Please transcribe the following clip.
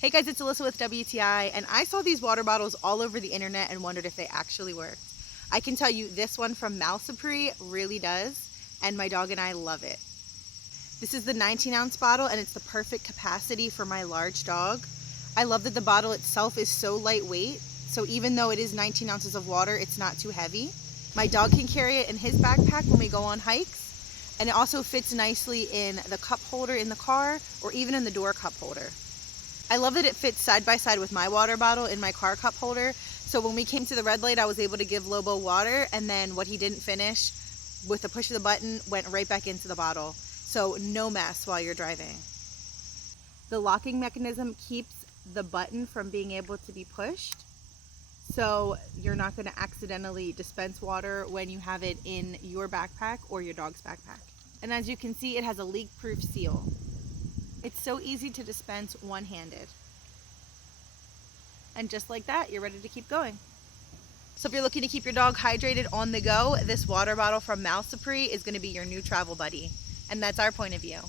Hey guys, it's Alyssa with WTI, and I saw these water bottles all over the internet and wondered if they actually worked. I can tell you this one from MalsiPree really does, and my dog and I love it. This is the 19-ounce bottle, and it's the perfect capacity for my large dog. I love that the bottle itself is so lightweight, so even though it is 19 ounces of water, it's not too heavy. My dog can carry it in his backpack when we go on hikes, and it also fits nicely in the cup holder in the car or even in the door cup holder. I love that it fits side by side with my water bottle in my car cup holder. So when we came to the red light, I was able to give Lobo water, and then what he didn't finish, with the push of the button, went right back into the bottle. So no mess while you're driving. The locking mechanism keeps the button from being able to be pushed. So you're not going to accidentally dispense water when you have it in your backpack or your dog's backpack. And as you can see, it has a leak-proof seal. It's so easy to dispense one-handed. And just like that, you're ready to keep going. So if you're looking to keep your dog hydrated on the go, this water bottle from MalsiPree is going to be your new travel buddy. And that's our point of view.